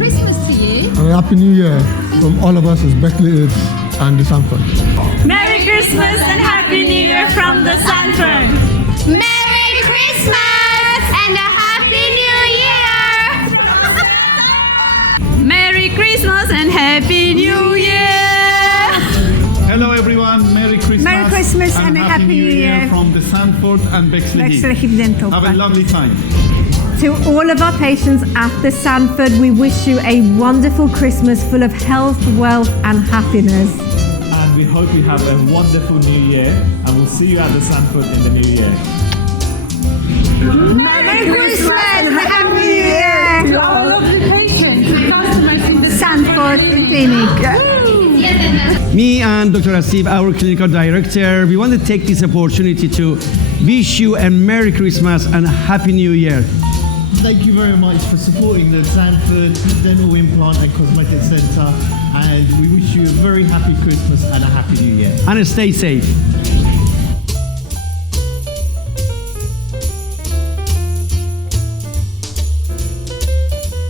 Christmas to you. And a Happy New Year from all of us as Beckley and the Sandford. Merry Christmas and Happy New Year from the Sandford. Merry Christmas and a Happy New Year! Merry Christmas and Happy New Year! Hello everyone, Merry Christmas, Merry Christmas and a Happy New Year from the Sandford and Bexley Dental Have a lovely time. To all of our patients at the Sandford, we wish you a wonderful Christmas full of health, wealth and happiness. And we hope you have a wonderful new year, and we'll see you at the Sandford in the new year. Merry Christmas and Happy New Year! To our lovely patients and customers in the Sandford Clinic. Me and Dr. Asif, our clinical director, we want to take this opportunity to wish you a Merry Christmas and a Happy New Year. Thank you very much for supporting the Sandford Dental Implant and Cosmetic Centre, and we wish you a very happy Christmas and a Happy New Year. And stay safe.